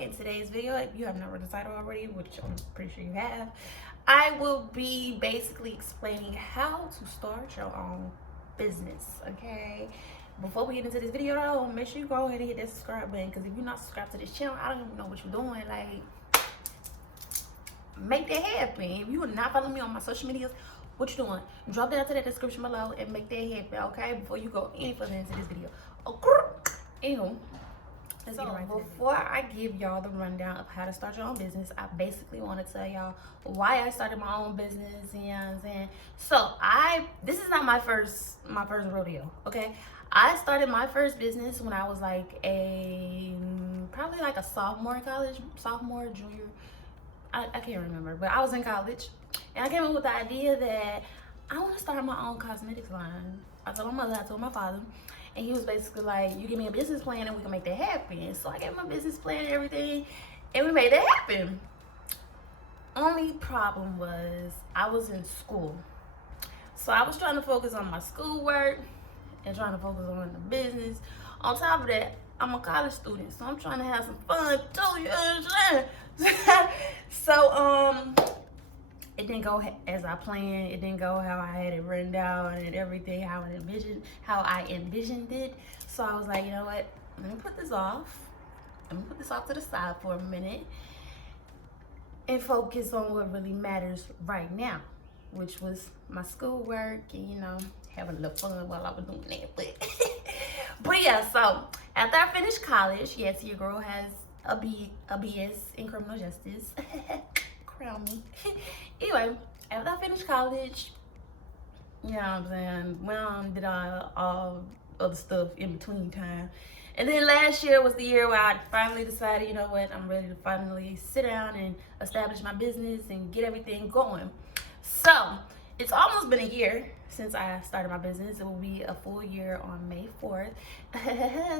In today's video, if you have not read the title already, which I'm pretty sure you have, I will be basically explaining how to start your own business. Okay, before we get into this video though, make sure you go ahead and hit that subscribe button, because if you're not subscribed to this channel, I don't even know what you're doing. Like, make that happen. If you are not following me on my social medias, what you doing? Drop down to the description below and make that happen, okay, before you go any further into this video. Anywho, so before I give y'all the rundown of how to start your own business, I basically want to tell y'all why I started my own business. You know what I'm saying? So this is not my first rodeo, okay? I started my first business when I was like probably like a sophomore in college, junior. I can't remember, but I was in college, and I came up with the idea that I want to start my own cosmetics line. I told my mother, I told my father. And he was basically like, you give me a business plan and we can make that happen. So I gave him a business plan and everything, and we made that happen. Only problem was I was in school. So I was trying to focus on my schoolwork and trying to focus on the business. On top of that, I'm a college student, so I'm trying to have some fun too, you understand? So, it didn't go as I planned. It didn't go how I had it written down and everything, how I envisioned it. So I was like, you know what? Let me put this off. Let me put this off to the side for a minute and focus on what really matters right now, which was my schoolwork and, you know, having a little fun while I was doing that. But yeah, so after I finished college, yes, your girl has a BS in criminal justice. Crown me. Anyway, after I finished college, you know what I'm saying, went on, did all other stuff in between time. And then last year was the year where I finally decided, you know what, I'm ready to finally sit down and establish my business and get everything going. So it's almost been a year since I started my business. It will be a full year on May 4th.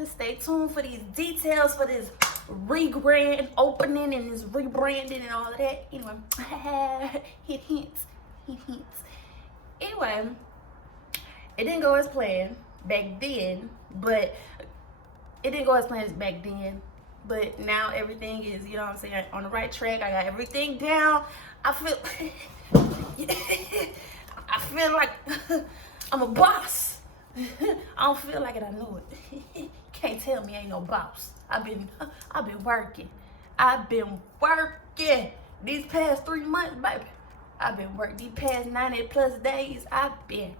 Stay tuned for these details for this rebrand opening and this rebranding and all of that. Anyway, hints. Anyway, it didn't go as planned back then, but now everything is, you know what I'm saying, on the right track. I got everything down. I feel like I'm a boss. I don't feel like it, I know it. Can't tell me I ain't no boss. I've been working. These past 3 months, baby. I've been working. These past 90+ days, I've been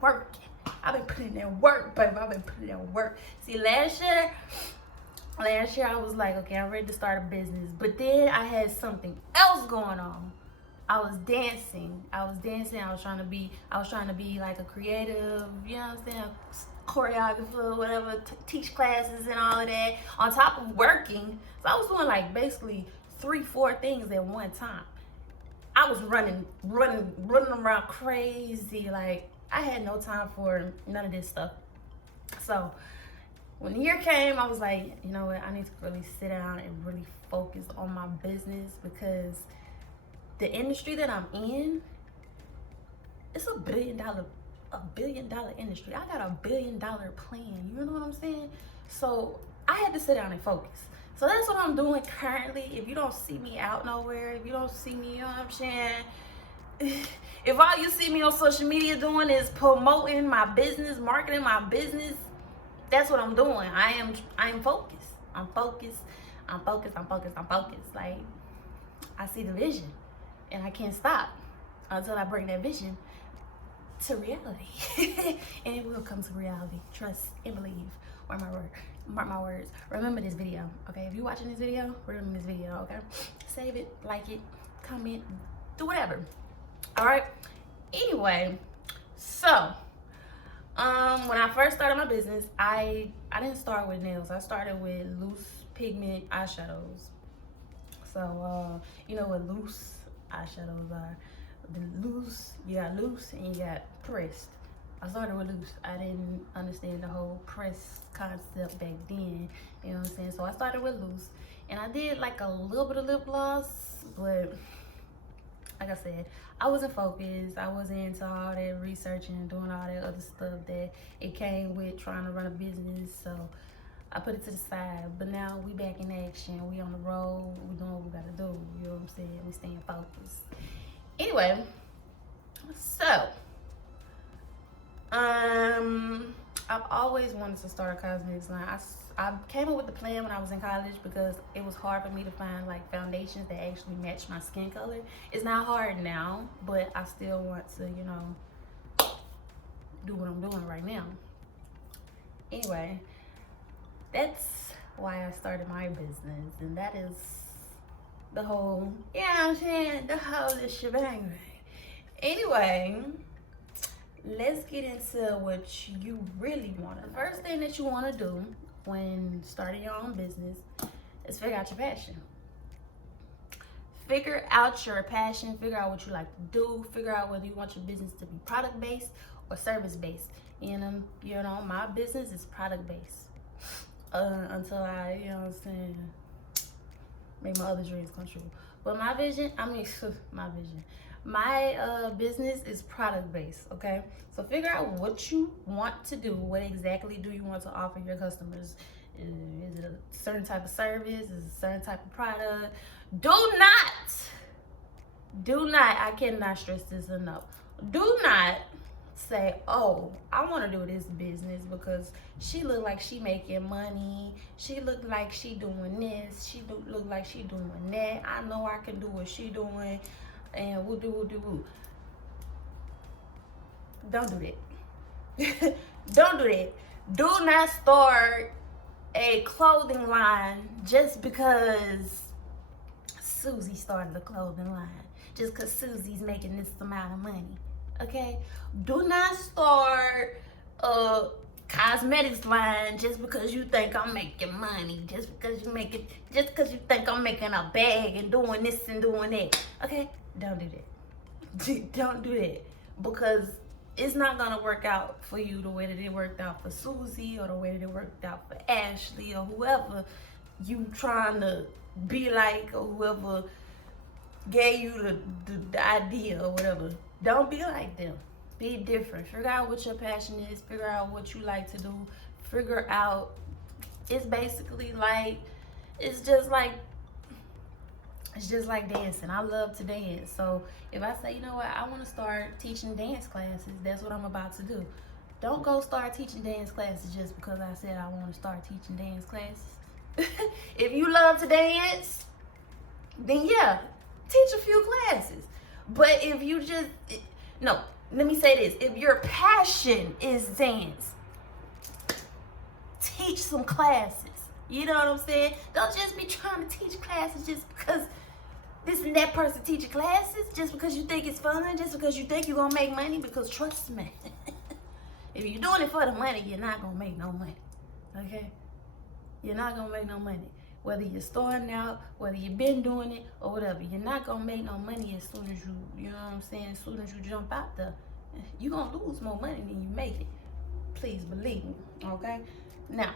working. I've been putting in work, baby. I've been putting in work. See, last year I was like, okay, I'm ready to start a business. But then I had something else going on. I was dancing. I was trying to be like a creative, you know what I'm saying, choreographer, whatever, teach classes and all of that, on top of working. So I was doing like basically 3-4 things at one time. I was running around crazy. Like, I had no time for none of this stuff. So when the year came, I was like, you know what, I need to really sit down and really focus on my business, because the industry that I'm in, it's a billion dollar industry. I got a $1 billion plan. You know what I'm saying? So I had to sit down and focus. So that's what I'm doing currently. If you don't see me out nowhere, if you don't see me, you know what I'm saying? If all you see me on social media doing is promoting my business, marketing my business, that's what I'm doing. I am focused. I'm focused. Like, I see the vision, and I can't stop until I bring that vision to reality. And it will come to reality. Trust and believe. Mark my words. Remember this video, okay? If you're watching this video, remember this video, okay? Save it, like it, comment, do whatever. All right? Anyway, so when I first started my business, I didn't start with nails. I started with loose pigment eyeshadows. So, you know what loose eyeshadows are. The loose, you got loose and you got pressed. I started with loose. I didn't understand the whole press concept back then. You know what I'm saying? So I started with loose. And I did like a little bit of lip gloss, but like I said, I wasn't focused. I wasn't into all that researching and doing all that other stuff that it came with trying to run a business. So I put it to the side. But now we back in action. We on the road. We doing what we gotta do. You know what I'm saying? We staying focused. Anyway, so I've always wanted to start a cosmetics line. I came up with the plan when I was in college because it was hard for me to find like foundations that actually match my skin color. It's not hard now, but I still want to, you know, do what I'm doing right now. Anyway, that's why I started my business, and that is the whole, you know what I'm saying, the whole shebang. Anyway, let's get into what you really want. The first thing that you want to do when starting your own business is figure out your passion. Figure out your passion, figure out what you like to do, figure out whether you want your business to be product-based or service-based. You know, my business is product-based. Until I, you know what I'm saying, make my other dreams come true. But my vision, my business is product-based, okay? So figure out what you want to do. What exactly do you want to offer your customers? Is it a certain type of service? Is it a certain type of product? Do not, I cannot stress this enough. Do not say, oh, I want to do this business because she look like she making money. She look like she doing this. She look like she doing that. I know I can do what she doing. And woo. Don't do that. Don't do that. Do not start a clothing line just because Susie started a clothing line. Just because Susie's making this amount of money. Okay? Do not start a cosmetics line just because you think I'm making money. Just because you think I'm making a bag and doing this and doing that. Okay? Don't do that. Don't do that. Because it's not going to work out for you the way that it worked out for Susie or the way that it worked out for Ashley or whoever you trying to be like, or whoever gave you the idea or whatever. Don't be like them. Be different. Figure out what your passion is. Figure out what you like to do. Figure out, it's basically like, it's just like dancing. I love to dance. So if I say, you know what, I want to start teaching dance classes, that's what I'm about to do. Don't go start teaching dance classes just because I said I want to start teaching dance classes. If you love to dance, then yeah, teach a few classes. But if you just, no, let me say this. If your passion is dance, teach some classes. You know what I'm saying? Don't just be trying to teach classes just because this and that person teaching classes, just because you think it's fun, just because you think you're going to make money. Because trust me, if you're doing it for the money, you're not going to make no money. Okay? You're not going to make no money. Whether you're starting out, whether you've been doing it, or whatever, you're not going to make no money as soon as you know what I'm saying, as soon as you jump out there. You're going to lose more money than you make it. Please believe me, okay? Now,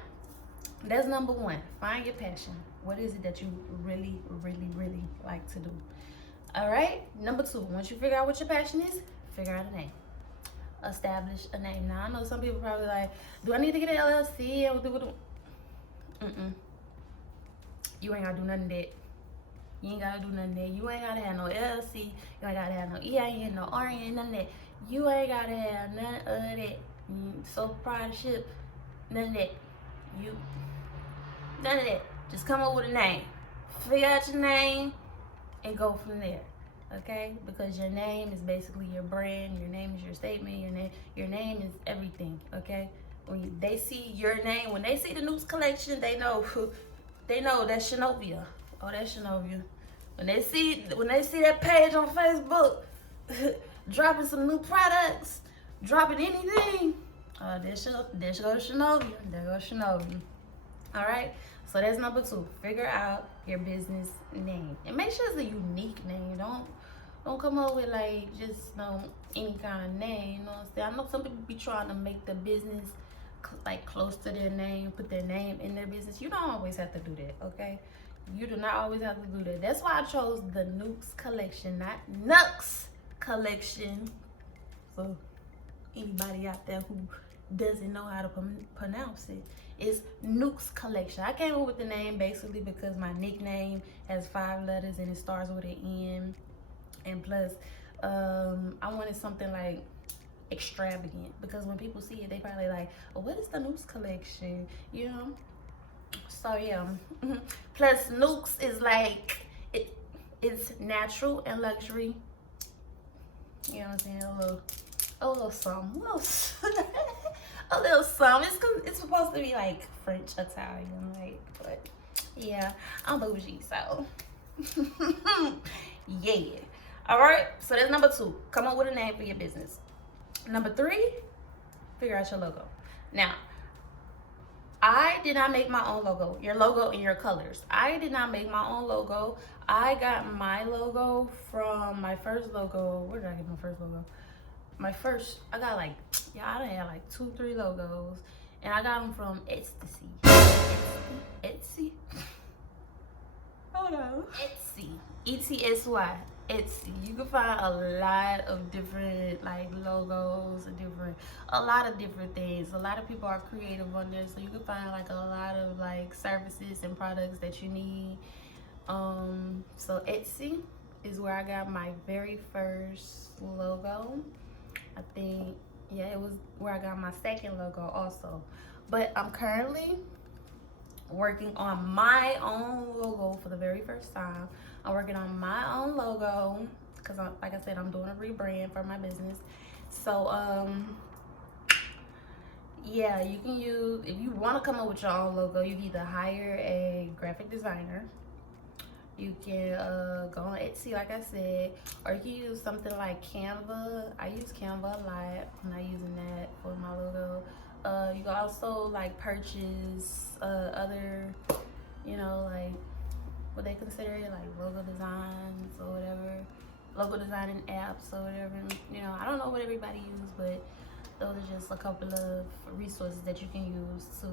that's number one. Find your passion. What is it that you really, really, really like to do? All right? Number two, once you figure out what your passion is, figure out a name. Establish a name. Now, I know some people probably like, do I need to get an LLC? Or You ain't got to do nothing of that. You ain't got to do nothing of that. You ain't got to have no LLC. You ain't got to have no EIN, no RN, none of that. You ain't got to have none of that. Sole proprietorship, none of that. None of that. Just come up with a name. Figure out your name and go from there. Okay? Because your name is basically your brand. Your name is your statement. Your name is everything. Okay? When they see your name, when they see the Nuxe Collection, they know that's Shonovia. Oh, that's Shonovia. When they see that page on Facebook, dropping some new products, dropping anything, there goes Shonovia. There goes Shonovia. All right. So that's number 2. Figure out your business name and make sure it's a unique name. Don't come up with like just any kind of name. You know what I'm saying? I know some people be trying to make the business like close to their name, put their name in their business. You don't always have to do that, okay? You do not always have to do that. That's why I chose the Nuxe Collection, not Nuxe Collection. So anybody out there who doesn't know how to pronounce it, it's Nuxe Collection. I came up with the name basically because my nickname has 5 letters and it starts with an N. And plus, I wanted something like extravagant, because when people see it, they probably like, oh, what is the Nuxe Collection? You know? So yeah. Plus, Nuxe is like, it's natural and luxury. You know what I'm saying? A little something. A little something. It's supposed to be like French, Italian, like, but yeah, I'm bougie, so yeah. All right, so that's number 2. Come up with a name for your business. Number 3, figure out your logo. Now, I did not make my own logo. Your logo and your colors. I did not make my own logo. I got my logo from my first logo. Where did I get my first logo? I got like, I done had like 2, 3 logos. And I got them from Etsy. Hold on. Etsy. ETSY. Etsy. You can find a lot of different like logos, a lot of different things. A lot of people are creative on there, so you can find like a lot of like services and products that you need. So Etsy is where I got my very first logo. I think, yeah, it was where I got my second logo also. But I'm currently working on my own logo for the very first time. I'm working on my own logo because, like I said, I'm doing a rebrand for my business. So, yeah, you can use, if you want to come up with your own logo, you can either hire a graphic designer. You can go on Etsy, like I said, or you can use something like Canva. I use Canva a lot. I'm not using that for my logo. You can also like purchase other, you know, like what they consider it, like logo designs or whatever, logo designing apps or whatever. You know, I don't know what everybody uses, but those are just a couple of resources that you can use to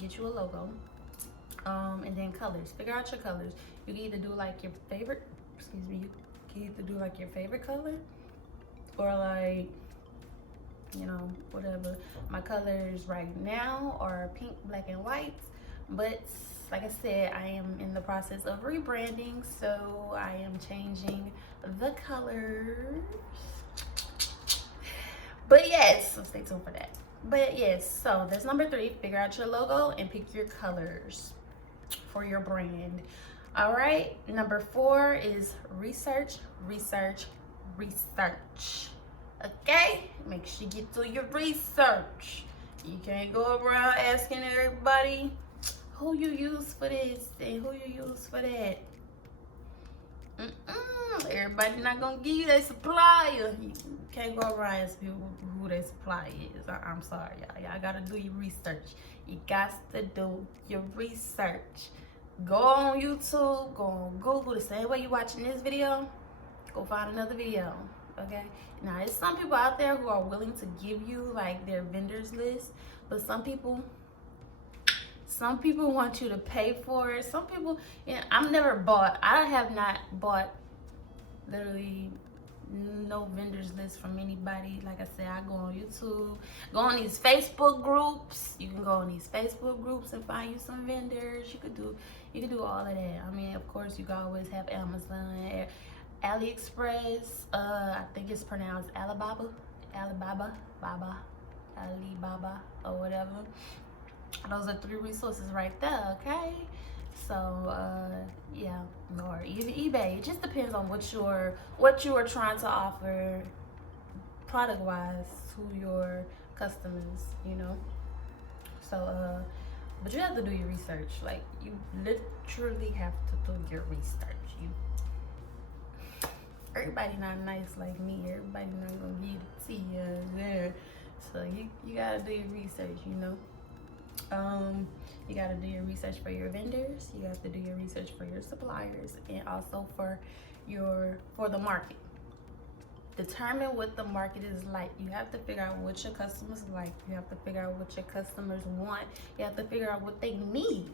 get you a logo. And then colors. Figure out your colors. You can either do like your favorite, you can either do like your favorite color, or like, you know, whatever. My colors right now are pink, black, and white, but like I said, I am in the process of rebranding, so I am changing the colors. But yes, so stay tuned for that. But yes, so that's number 3. Figure out your logo and pick your colors for your brand. All right, number 4 is research. Okay, make sure you get to your research. You can't go around asking everybody who you use for this and who you use for that. Everybody not gonna give you their supplier. You can't go around asking people who their supplier is. I'm sorry, y'all. Y'all gotta do your research. You got to do your research. Go on YouTube, go on Google. The same way you watching this video, go find another video. Okay? Now, there's some people out there who are willing to give you like their vendors list, but some people want you to pay for it. Some people, you know, I have not bought literally no vendors list from anybody. Like I said, I go on YouTube, go on these Facebook groups. You can go on these Facebook groups and find you some vendors. You could do all of that. I mean, of course, you can always have Amazon, AliExpress. I think it's pronounced Alibaba, or whatever. Those are 3 resources right there. Okay. So yeah, or even eBay. It just depends on what you are trying to offer product wise to your customers, you know. So but you have to do your research. Like, you literally have to do your research. Everybody not nice like me. Everybody not gonna give you the tea there. So you gotta do your research, you know. You got to do your research for your vendors. You have to do your research for your suppliers, and also for the market. Determine what the market is like. You have to figure out what your customers like. You have to figure out what your customers want. You have to figure out what they need.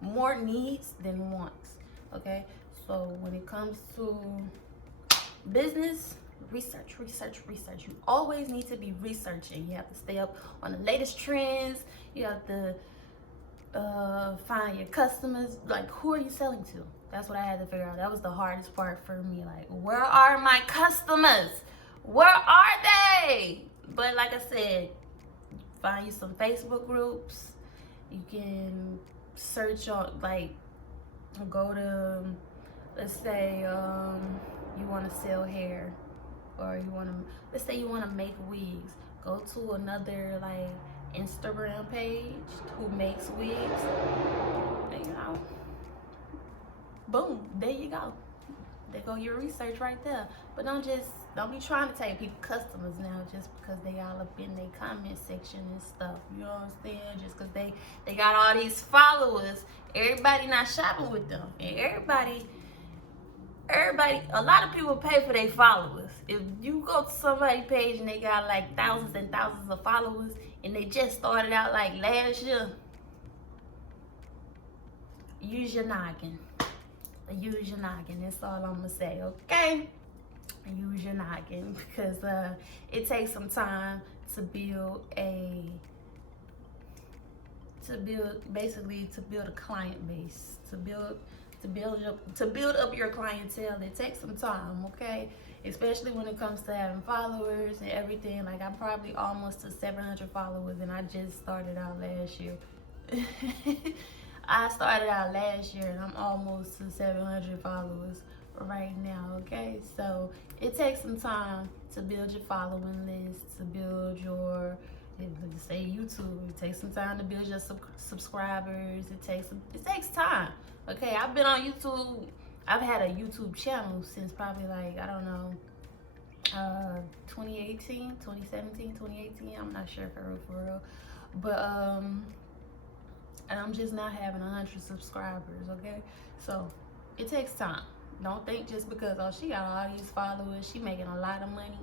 More needs than wants. Okay? So when it comes to business, research. You always need to be researching. You have to stay up on the latest trends. You have to find your customers. Like, who are you selling to? That's what I had to figure out. That was the hardest part for me. Like, where are my customers? Where are they? But like I said, find you some Facebook groups. You can search on, like, go to, let's say you want to sell hair, or you want to, let's say you want to make wigs. Go to another, like, Instagram page who makes wigs, and, you know, boom, there you go. There go your research right there. But don't be trying to take people customers now just because they all up in their comment section and stuff. You know what I'm saying? Just because they got all these followers, everybody not shopping with them. And everybody, a lot of people pay for their followers. If you go to somebody's page and they got like thousands and thousands of followers and they just started out like last year, use your noggin. Use your noggin. That's all I'm gonna say, okay? Use your noggin, because it takes some time to build a client base, to build up your clientele. It takes some time, okay? Especially when it comes to having followers and everything. Like, I'm probably almost to 700 followers, and I just started out last year. I started out last year, and I'm almost to 700 followers right now, okay? So it takes some time to build your following list, to build your, say, YouTube. It takes some time to build your subscribers. It takes time, okay? I've been on YouTube. I've had a YouTube channel since probably, like, I don't know, 2018, 2017, 2018. I'm not sure for real. But and I'm just not having 100 subscribers, okay? So it takes time. Don't think just because, oh, she got all these followers, she making a lot of money.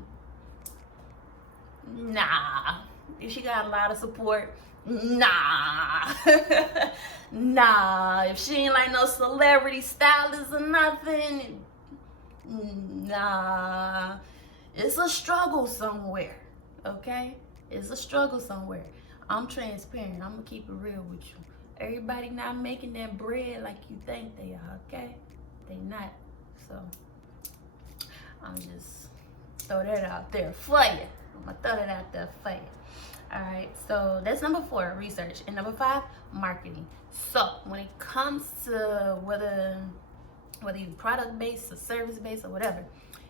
Nah. If she got a lot of support, nah. Nah. If she ain't like no celebrity stylist or nothing, nah. It's a struggle somewhere, okay? It's a struggle somewhere. I'm transparent. I'm gonna keep it real with you. Everybody not making that bread like you think they are, okay? They not. So I'm just throw that out there for you. I'm gonna throw that out there for you. All right, so that's number 4, research. And number 5, marketing. So when it comes to whether you're product-based or service-based or whatever,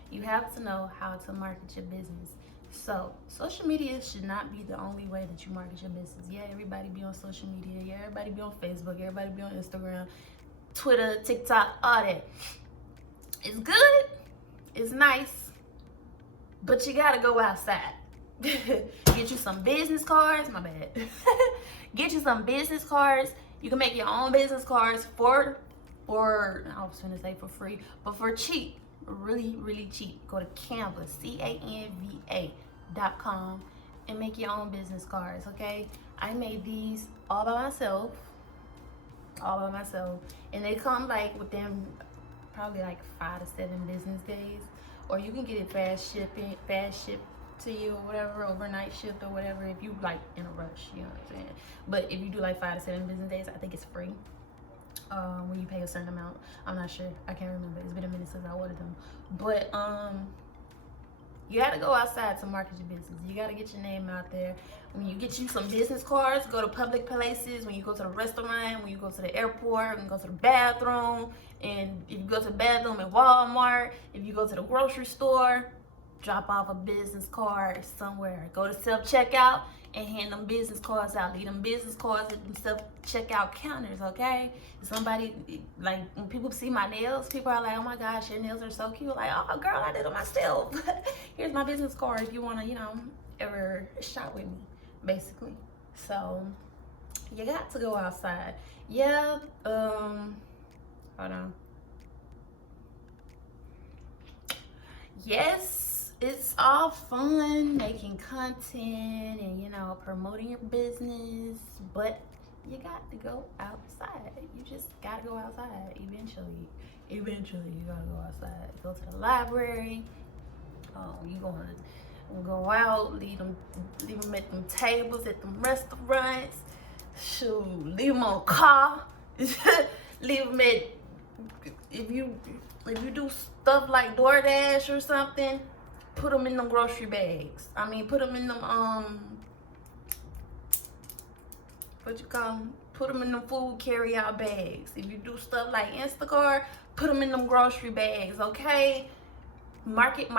you have to know how to market your business. So social media should not be the only way that you market your business. Yeah, everybody be on social media. Yeah, everybody be on Facebook. Everybody be on Instagram, Twitter, TikTok, all that. It's good. It's nice. But you gotta go outside. Get you some business cards. My bad. Get you some business cards. You can make your own business cards for I was gonna say for free, but for cheap. Really cheap. Go to Canva, CANVA.com, and make your own business cards, okay? I made these all by myself, and they come like within probably like 5 to 7 business days, or you can get it fast shipped to you or whatever, overnight shipped or whatever, if you like in a rush, you know what I'm saying? But if you do like 5 to 7 business days, I think it's free. When you pay a certain amount. I'm not sure. I can't remember. It's been a minute since I ordered them. But you gotta go outside to market your business. You gotta get your name out there. When you get you some business cards, go to public places, when you go to the restaurant, when you go to the airport, when you go to the bathroom, and if you go to the bathroom at Walmart, if you go to the grocery store, drop off a business card somewhere. Go to self-checkout and hand them business cards out. Leave them business cards at them self-checkout counters, okay? Somebody, like, when people see my nails, people are like, oh my gosh, your nails are so cute. Like, oh girl, I did it myself. Here's my business card if you wanna, ever shop with me, basically. So You got to go outside. Yeah, hold on. Yes, it's all fun making content and, you know, promoting your business, but you got to go outside. You just gotta go outside eventually. Eventually, you gotta go outside. Go to the library. You gonna go out, leave them at them tables at them restaurants. Shoot, leave them on a car. Leave them at, if you do stuff like DoorDash or something, put them in them grocery bags. I mean, put them in them what you call them? Put them in them food carry-out bags. If you do stuff like Instacart, put them in them grocery bags. Okay, market.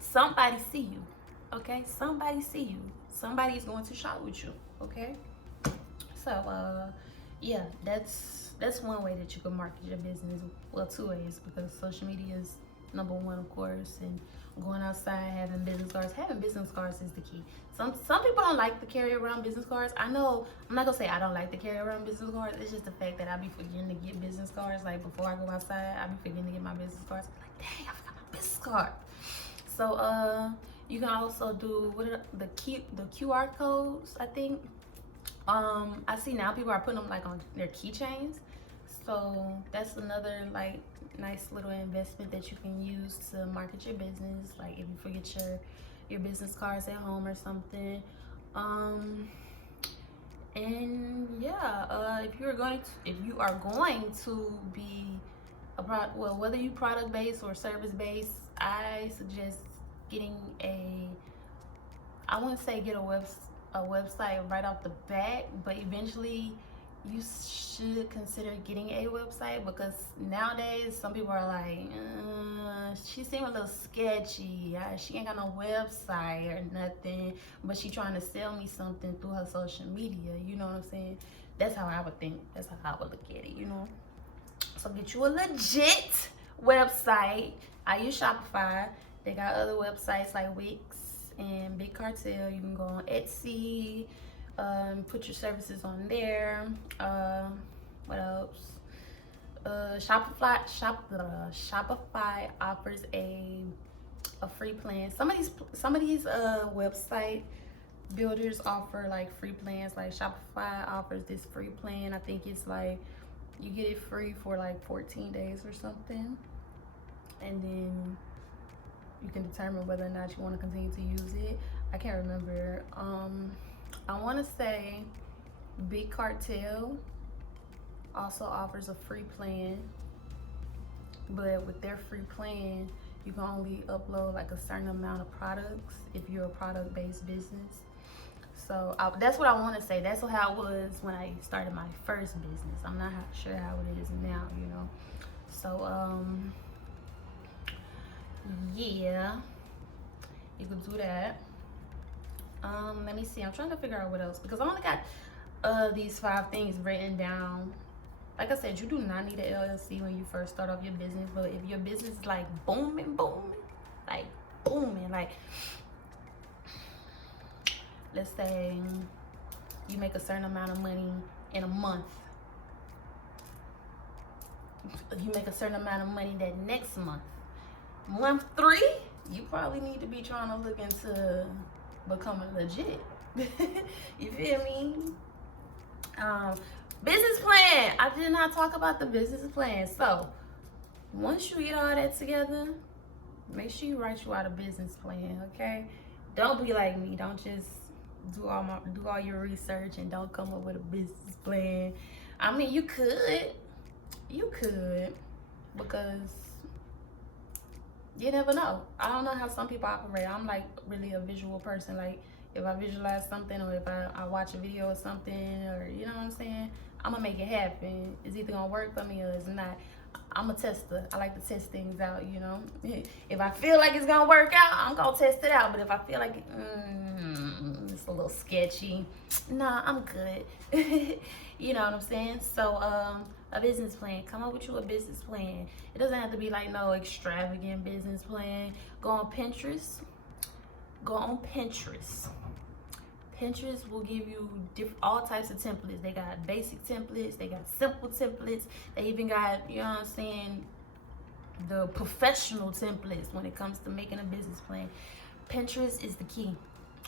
Somebody see you. Okay, somebody see you. Somebody's going to shop with you. Okay, so yeah, that's one way that you can market your business. Well, two ways, because social media is number one, of course, and going outside, having business cards. Having business cards is the key. Some people don't like to carry around business cards. I know, I'm not gonna say I don't like to carry around business cards. It's just the fact that I be forgetting to get business cards. Like before I go outside, I be forgetting to get my business cards. I'm like, dang, I forgot my business card. So you can also do the QR codes, I think. I see now people are putting them like on their keychains. So that's another like nice little investment that you can use to market your business. Like if you forget your business cards at home or something. And yeah, if you are going to be a product, well, whether you product based or service based, I suggest getting I wouldn't say get a website right off the bat, but eventually you should consider getting a website, because nowadays some people are like, she seems a little sketchy. She ain't got no website or nothing, but she trying to sell me something through her social media. You know what I'm saying? That's how I would think. That's how I would look at it, you know? So get you a legit website. I use Shopify. They got other websites like Wix and Big Cartel. You can go on Etsy, put your services on there. What else? Shopify offers a free plan. Some of these website builders offer like free plans. Like Shopify offers this free plan. I think it's like you get it free for like 14 days or something, and then you can determine whether or not you want to continue to use it. I can't remember. I want to say Big Cartel also offers a free plan, but with their free plan, you can only upload like a certain amount of products if you're a product-based business. So that's what I want to say. That's how it was when I started my first business. I'm not sure how it is now, you know. So yeah, you can do that. Let me see. I'm trying to figure out what else, because I only got these 5 things written down. Like I said, you do not need an LLC when you first start off your business, but if your business is like booming, like let's say you make a certain amount of money in a month. You make a certain amount of money that next month. Month 3, you probably need to be trying to look into becoming legit. You feel me? Business plan. I did not talk about the business plan. So once you get all that together, make sure you write you out a business plan. Okay? Don't be like me. Don't just do all your research and don't come up with a business plan. I mean, you could, because you never know. I don't know how some people operate. I'm like really a visual person. Like if I visualize something, or if I watch a video or something, or you know what I'm saying, I'm gonna make it happen. It's either gonna work for me or it's not. I'm a tester. I like to test things out, you know. If I feel like it's gonna work out, I'm gonna test it out. But if I feel like it's a little sketchy, nah, I'm good. You know what I'm saying? So a business plan. Come up with you a business plan. It doesn't have to be like no extravagant business plan. Go on Pinterest. Pinterest will give you all types of templates. They got basic templates, they got simple templates, they even got, you know what I'm saying, the professional templates when it comes to making a business plan. Pinterest is the key.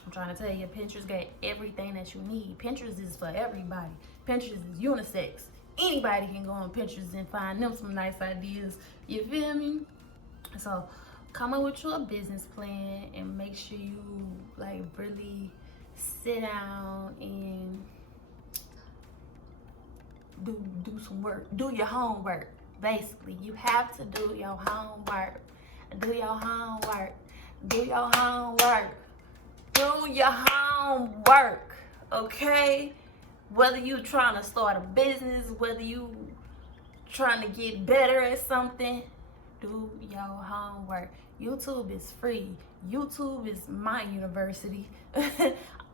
I'm trying to tell you, Pinterest got everything that you need. Pinterest is for everybody. Pinterest is unisex. Anybody can go on Pinterest and find them some nice ideas. You feel me? So come up with your business plan and make sure you like really sit down and do some work. Do your homework. Basically, you have to do your homework. Do your homework. Do your homework. Do your homework. Okay? Whether you trying to start a business, whether you trying to get better at something, do your homework. YouTube is free. YouTube is my university.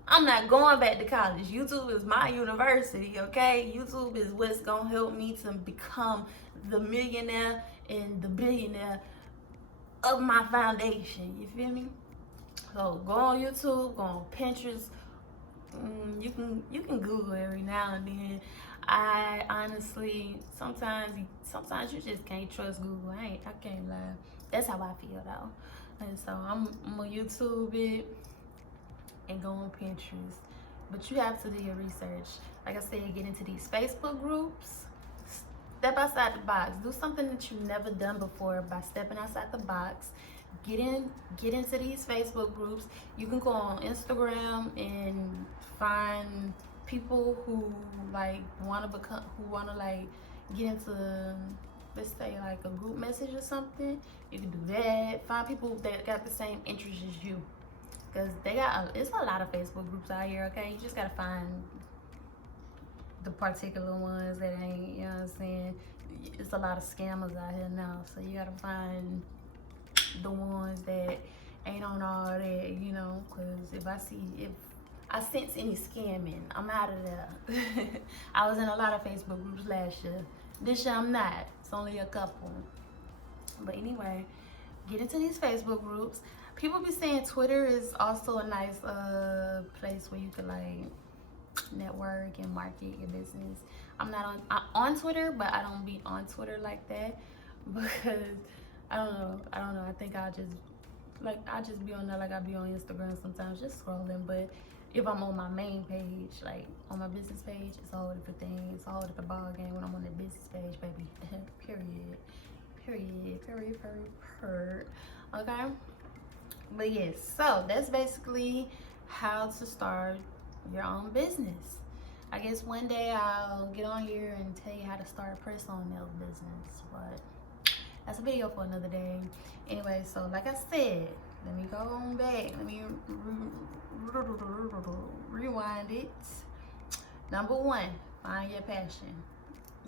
I'm not going back to college. YouTube is my university, okay? YouTube is what's gonna help me to become the millionaire and the billionaire of my foundation. You feel me? So go on YouTube, go on Pinterest. You can Google every now and then. I honestly sometimes you just can't trust Google. I can't lie. That's how I feel though. And so I'm gonna YouTube it and go on Pinterest. But you have to do your research. Like I said, get into these Facebook groups. Step outside the box. Do something that you've never done before by stepping outside the box. Get into these Facebook groups. You can go on Instagram and find people who like want to like get into, let's say, like a group message or something. You can do that. Find people that got the same interests as you, because it's a lot of Facebook groups out here. Okay, you just gotta find the particular ones that ain't, you know what I'm saying. It's a lot of scammers out here now, so you gotta find the ones that ain't on all that, you know, because if I sense any scamming, I'm out of there. I was in a lot of Facebook groups last year. This year I'm not. It's only a couple. But anyway, get into these Facebook groups. People be saying Twitter is also a nice place where you could like network and market your business. I'm on Twitter, but I don't be on Twitter like that because I don't know. I think I just be on there like I be on Instagram sometimes, just scrolling. But if I'm on my main page, like on my business page, it's a whole different thing. It's a whole different ball game when I'm on the business page, baby. Period. Okay. But yes, so that's basically how to start your own business. I guess one day I'll get on here and tell you how to start a press-on nail business, but that's a video for another day. Anyway, so like I said, let me go on back. Let me rewind it. Number one, find your passion.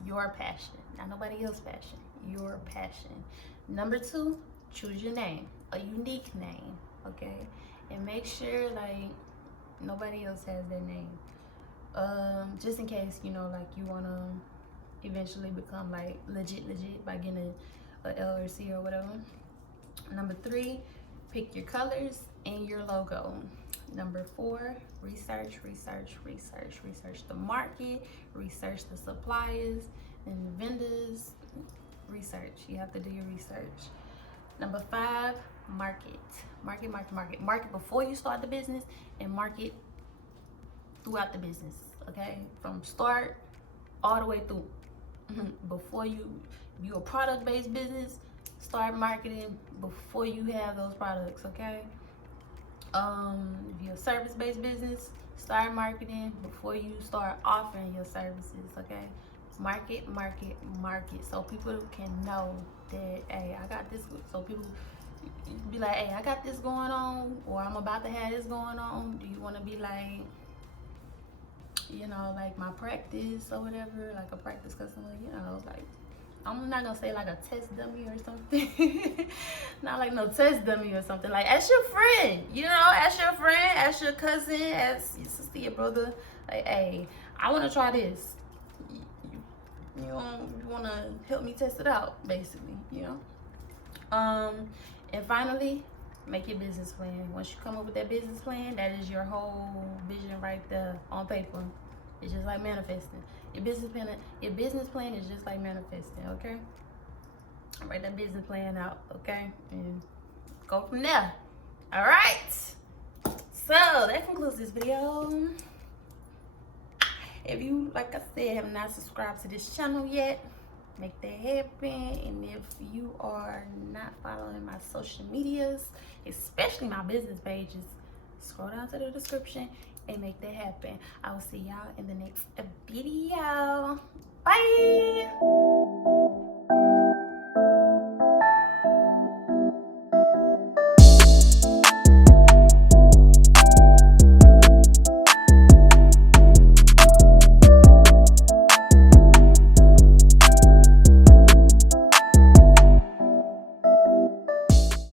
Your passion, not nobody else's passion. Your passion. Number two, choose your name, a unique name, okay? And make sure like nobody else has that name. Just in case, you know, like you wanna eventually become like legit by getting a LLC or whatever. Number three, pick your colors and your logo. Number four, research the market, research the suppliers and the vendors. Research. You have to do your research. Number five, market before you start the business and market throughout the business, okay? From start all the way through. Before you a product-based business, start marketing before you have those products, okay? If you're a service-based business, start marketing before you start offering your services, okay? Market, so people can know that, hey, I got this. So people be like, hey, I got this going on, or I'm about to have this going on. Do you want to be like, you know, like my practice or whatever, like a practice customer, you know, like, I'm not gonna say like a test dummy or something. Not like no test dummy or something. Like, ask your friend, you know, ask your friend, ask your cousin, ask your sister, your brother. Like, hey, I want to try this. You want to help me test it out, basically, you know. And finally, Make your business plan. Once you come up with that business plan, that is your whole vision right there on paper. It's just like manifesting. Your business plan is just like manifesting, okay? Write that business plan out, okay? And go from there. All right. So that concludes this video. If you, like I said, have not subscribed to this channel yet, make that happen. And if you are not following my social medias, especially my business pages, scroll down to the description and make that happen. I will see y'all in the next video. Bye.